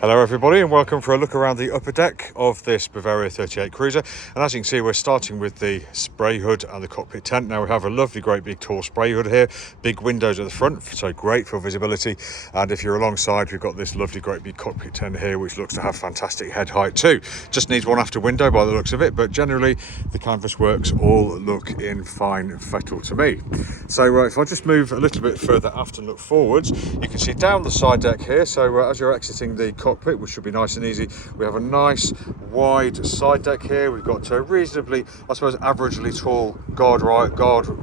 Hello everybody and welcome for a look around the upper deck of this Bavaria 38 cruiser. And as you can see, we're starting with the spray hood and the cockpit tent. Now we have a lovely great big tall spray hood here, big windows at the front, so great for visibility. And if you're alongside, we've got this lovely great big cockpit tent here, which looks to have fantastic head height too. Just needs one after window by the looks of it, but generally the canvas works all look in fine fettle to me. So if I just move a little bit further aft and look forwards, you can see down the side deck here. So as you're exiting the cockpit, which should be nice and easy, we have a nice wide side deck here. We've got reasonably, I suppose, averagely tall guard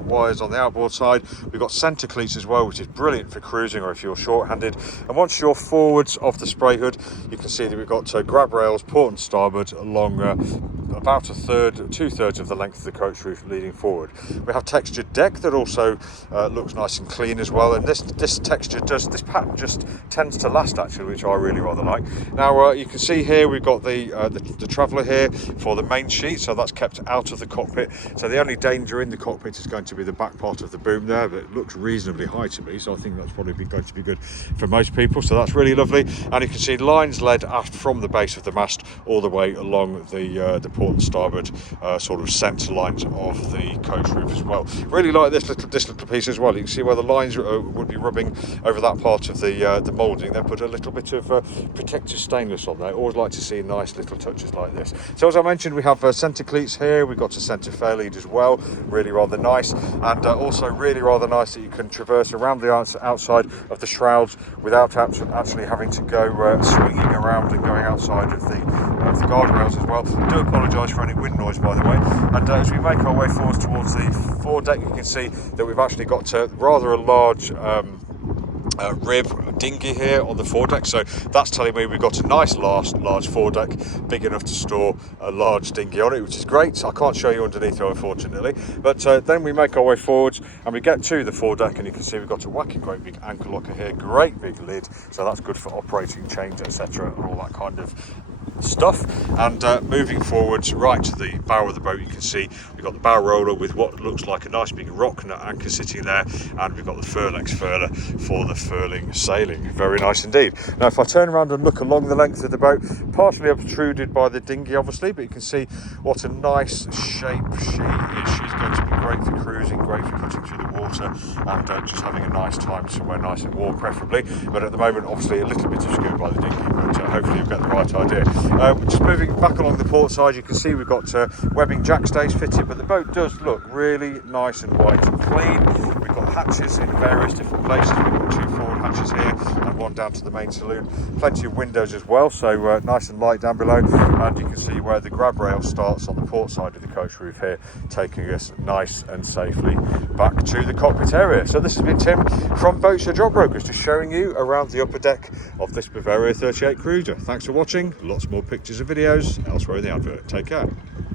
wires on the outboard side. We've got centre cleats as well, which is brilliant for cruising or if you're short-handed. And once you're forwards of the spray hood, you can see that we've got grab rails port and starboard along about two-thirds of the length of the coach roof leading forward. We have textured deck that also looks nice and clean as well, and this texture this pattern just tends to last actually, which I really rather like. Now you can see here we've got the traveller here for the main sheet, so that's kept out of the cockpit. So the only danger in the cockpit is going to be the back part of the boom there, but it looks reasonably high to me, so I think that's probably going to be good for most people. So that's really lovely, and you can see lines led aft from the base of the mast all the way along the port and starboard sort of centre lines of the coach roof as well. Really like this little piece as well. You can see where the lines would be rubbing over that part of the moulding. They put a little bit of protective stainless on there. Always like to see nice little touches like this. So as I mentioned, we have centre cleats here. We've got a centre fair lead as well, really rather nice, and also really rather nice that you can traverse around the outside of the shrouds without actually having to go swinging around and going outside of the guardrails as well. I do apologise for any wind noise, by the way. And as we make our way forwards towards the foredeck, you can see that we've actually got rather a large rib dinghy here on the foredeck, so that's telling me we've got a nice large foredeck, big enough to store a large dinghy on it, which is great. I can't show you underneath though, unfortunately, but then we make our way forwards and we get to the foredeck, and you can see we've got a whacking great big anchor locker here, great big lid, so that's good for operating chains, etc., and all that kind of stuff. And moving forwards right to the bow of the boat, you can see we've got the bow roller with what looks like a nice big rock nut anchor sitting there, and we've got the furlex furler for the furling sailing. Very nice indeed. Now if I turn around and look along the length of the boat, partially obtruded by the dinghy obviously, but you can see what a nice shape she is. She's going to be great for cruising, great for cutting through the water and just having a nice time somewhere nice and warm preferably, but at the moment obviously a little bit obscured by the dinghy, but hopefully you'll get the right idea. Just moving back along the port side, you can see we've got webbing jackstays fitted, but the boat does look really nice and white and clean. We've got hatches in various different places. We've got two forward hatches here and one down to the main saloon. Plenty of windows as well, so nice and light down below. And you can see where the grab rail starts on the port side of the coach roof here, taking us nice and safely back to the cockpit area. So this has been Tim from Boatshed Yacht Brokers, just showing you around the upper deck of this Bavaria 38 cruiser. Thanks for watching. Lots more pictures and videos elsewhere in the advert. Take care.